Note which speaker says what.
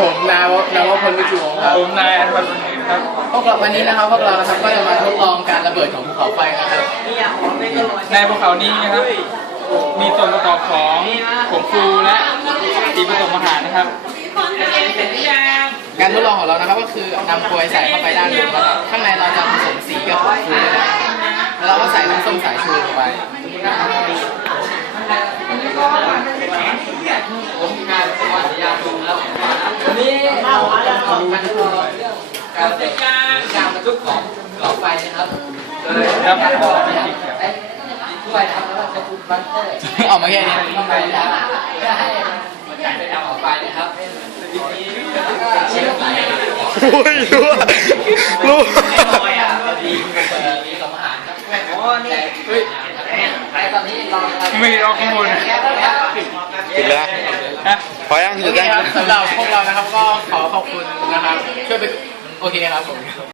Speaker 1: ผมนาวนายวพลวิจิวงศ์ครับ
Speaker 2: ผมนายอันพันธ์ครับ
Speaker 1: พวกเราวันนี้นะครับพวกเรานะครับก็จะมาทดลองการระเบิดของภูเขาไฟนะครับ
Speaker 2: ในภูเขานี้นะครับ มีส่วนประกอบของผงฟูและสีผสมอาหารนะครับ
Speaker 1: การทดลองของเรานะครับก็คือนำกลวยใส่เข้าไปด้านบนนะครับข้างในเราจะผสมสีกับผงฟูด้วยนะครับแล้วเราก็ใส่น้ำส้มสายชูลงไปผมการสวัสดิ์ยาสูงครับวันนี้เราจะทำ การทดลองเรื่องการเสกการบรรทุกของภูเขาไฟนะครับโดยการบอกนะครับไอ้ด้วยนะครับแล้วจะทุบบังเกอร์ออกมาแค่นี้เข้าไปนะครับเพื่อให้มันกลายเป็นภูเขาไฟนะครับ
Speaker 3: รู้รู้รู้
Speaker 1: มีสมหารครับโอ้นี่เฮ้ยไอตอนนี้เรา
Speaker 2: ไม่ได้ออกข้างบน
Speaker 3: ปิดเลยนะ
Speaker 2: ฮะ
Speaker 3: พอยังห
Speaker 1: โอ
Speaker 3: ยุด
Speaker 1: เค
Speaker 3: ยัง
Speaker 1: ครับสำหรับพวกเรานะครับก็ขอขอบคุณนะครับช่วยไปโอเคครับผม